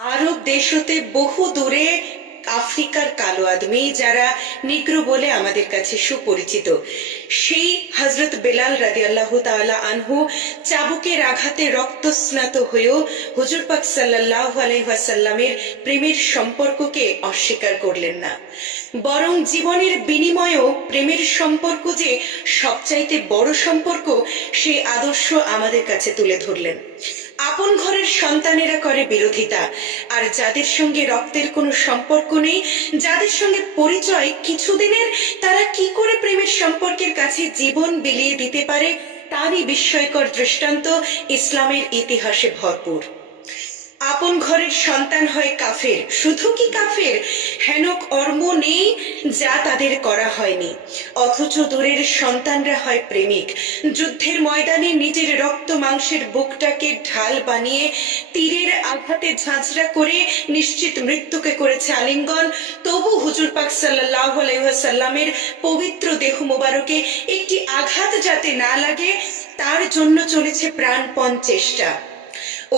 আরব দেশ হতে বহু দূরে আফ্রিকার কালো আদমি, যারা নিগ্রো বলে আমাদের কাছে সুপরিচিত, সেই হজরত বেলাল রাদিয়াল্লাহু তাআলা আনহু চাবুকের আঘাতে রক্তস্নাত হয়েও হুজুর পাক সাল্লাল্লাহু আলাইহি ওয়াসাল্লামের প্রেমের সম্পর্ককে অস্বীকার করলেন না, বরং জীবনের বিনিময়েও প্রেমের সম্পর্ক যে সবচাইতে বড় সম্পর্ক, সেই আদর্শ আমাদের কাছে তুলে ধরলেন। আপন ঘরের সন্তানেরা করে বিরোধিতা, আর যাদের সঙ্গে রক্তের কোনো সম্পর্ক নেই, যাদের সঙ্গে পরিচয় কিছুদিনের, তারা কি করে প্রেমের সম্পর্কের কাছে জীবন বিলিয়ে দিতে পারে, তারই বিস্ময়কর দৃষ্টান্ত ইসলামের ইতিহাসে ভরপুর। আপন ঘরের সন্তান হয় কাফের, শুধু কি কাফের, হেন কর্ম নেই যা তাদের করা হয়নি, অথচ দূরের সন্তানরা হয় প্রেমিক, যুদ্ধের ময়দানে নিজের রক্ত মাংসের বুকটাকে ঢাল বানিয়ে তীরের আঘাতে ঝাঁঝরা করে নিশ্চিত মৃত্যুকে করেছে আলিঙ্গন, তবু হুজুর পাক সাল্লাল্লাহু আলাইহি ওয়াসাল্লামের পবিত্র দেহ মোবারকে একটি আঘাত যাতে না লাগে, তার জন্য চলেছে প্রাণপণ চেষ্টা।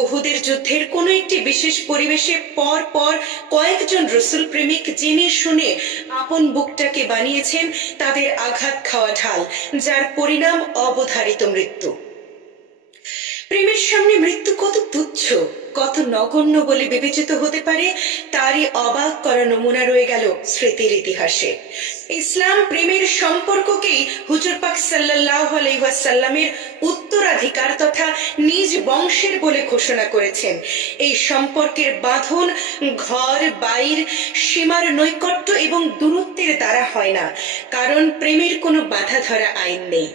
উহুদের যুদ্ধের কোনো একটি বিশেষ পরিবেশে পর পর কয়েকজন রসুল প্রেমিক জেনে শুনে আপন বুকটাকে বানিয়েছেন তাদের আঘাত খাওয়া ঢাল, যার পরিণাম অবধারিত মৃত্যু। প্রেমের সামনে মৃত্যু কত তুচ্ছ, কত নগণ্য বলে বিবেচিত হতে পারে, তারই অবাক করা নমুনা রয়ে গেল স্মৃতির ইতিহাসে। ইসলাম প্রেমের সম্পর্ককেই হুজুর পাক সাল্লাল্লাহু আলাইহি ওয়াসাল্লামের উত্তরাধিকার তথা নিজ বংশের বলে ঘোষণা করেছেন। এই সম্পর্কের বাঁধন ঘর বাইর সীমার নৈকট্য এবং দূরত্বের দ্বারা হয় না, কারণ প্রেমের কোনো বাধা ধরা আইন নেই।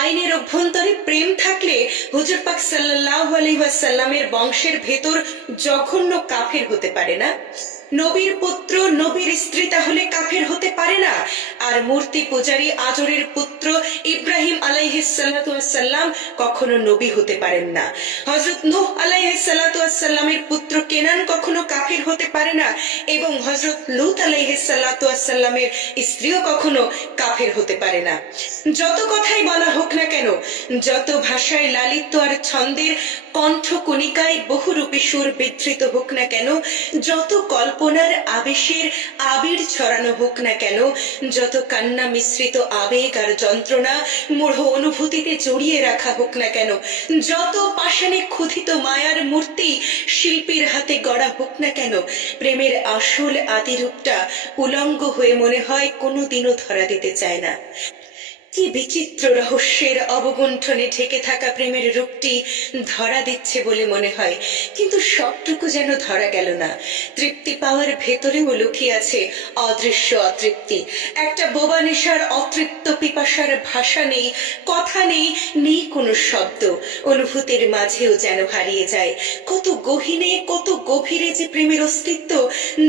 আইনের অভ্যন্তরে প্রেম থাকলে হুজুর পাক সাল্লাল্লাহু আলাইহি ওয়াসাল্লামের বংশের ভেতর জঘন্য কাফের হতে পারে না, নবীর পুত্র নবীর স্ত্রী তাহলে কাফের হতে পারে না, আর মূর্তি পূজারী আজরের পুত্র ইব্রাহিম আলাইহিস সালাতু ওয়াসসালাম কখনো নবী হতে পারেন না, হযরত নূহ আলাইহিস সালাতু ওয়াসসালামের পুত্র কেনান কখনো কাফের হতে পারে না, এবং হযরত লূত আলাইহিস সালাতু ওয়াসসালামের স্ত্রীও কখনো কাফের হতে পারে না। যত কথাই বলা হোক না কেন, যত ভাষায় লালিত্য আর ছন্দের কণ্ঠকণিকায় বহুরূপী সুর বিধৃত হোক না কেন, যত কল্পনার আবেশের আবির ছড়ানো হোক না কেন, যত কান্না মিশ্রিত আবেগ আর যন্ত্রণা মূঢ় অনুভূতিতে জড়িয়ে রাখা হোক না কেন, যত পাষাণে ক্ষুধিত মায়ার মূর্তি শিল্পীর হাতে গড়া হোক না কেন, প্রেমের আসল আদিরূপটা উলঙ্গ হয়ে মনে হয় কোনোদিনও ধরা দিতে চায় না। কি বিচিত্র রহস্যের অবগুণ্ঠনে ঢেকে থাকা প্রেমের রূপটি ধরা দিচ্ছে বলে মনে হয়, কিন্তু সবটুকু যেন ধরা গেল না। তৃপ্তি পাওয়ার ভেতরেও লুকিয়ে আছে অদৃশ্য অতৃপ্তি, একটা বোবা নেশার অতৃপ্ত পিপাসার ভাষা নেই, কথা নেই, নেই কোনো শব্দ, অনুভূতির মাঝেও যেন হারিয়ে যায়। কত গহীনে কত গভীরে যে প্রেমের অস্তিত্ব,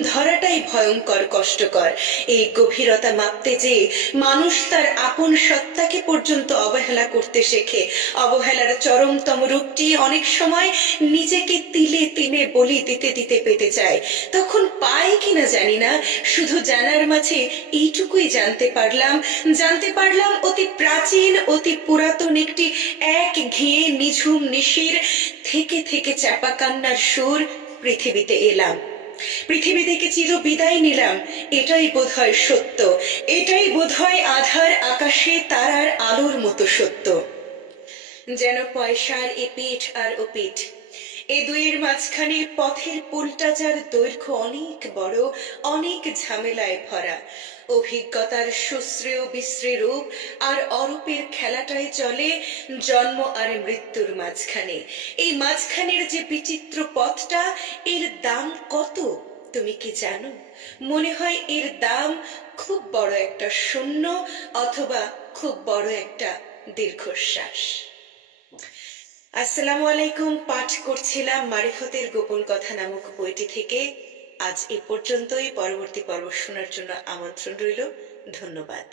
ধরাটাই ভয়ঙ্কর কষ্টকর। এই গভীরতা মাপতে যে মানুষ তার আপন সত্তাকে পর্যন্ত অবহেলা করতে শেখে, অবহেলার চরমতম রূপটি অনেক সময় নিজেকে তিলে তিলে বলি দিতে দিতে পেতে চায়, তখন পায় কিনা জানি না, শুধু জানার মাঝে এইটুকুই জানতে পারলাম অতি প্রাচীন অতি পুরাতন একটি এক ঘিয়ে নিঝুম নিশির থেকে থেকে চাপা কান্নার সুর পৃথিবীতে এলাম, পৃথিবী থেকে চির বিদায় নিলাম, এটাই বোধহয় সত্য, এটাই বোধহয় আধার আকাশে তারার আলোর মতো সত্য। যেন পয়সার এপিঠ আর ওপিঠ, এ দুইয়ের মাঝখানে পথের পুলটা, যার দৈর্ঘ্য অনেক বড়, অনেক ঝামেলায় ভরা, অভিজ্ঞতার সুশ্রেয় বিশ্রী রূপ আর অরূপের খেলাটাই চলে জন্ম আর মৃত্যুর মাঝখানে। এই মাঝখানের যে বিচিত্র পথটা, এর দাম কত তুমি কি জানো? মনে হয় এর দাম খুব বড় একটা শূন্য, অথবা খুব বড় একটা দীর্ঘশ্বাস। আসসালামু আলাইকুম। পাঠ করছিলাম মারিফতের গোপন কথা নামক বইটি থেকে। আজ এ পর্যন্তই। পরবর্তী পর্ব শোনার জন্য আমন্ত্রণ রইল। ধন্যবাদ।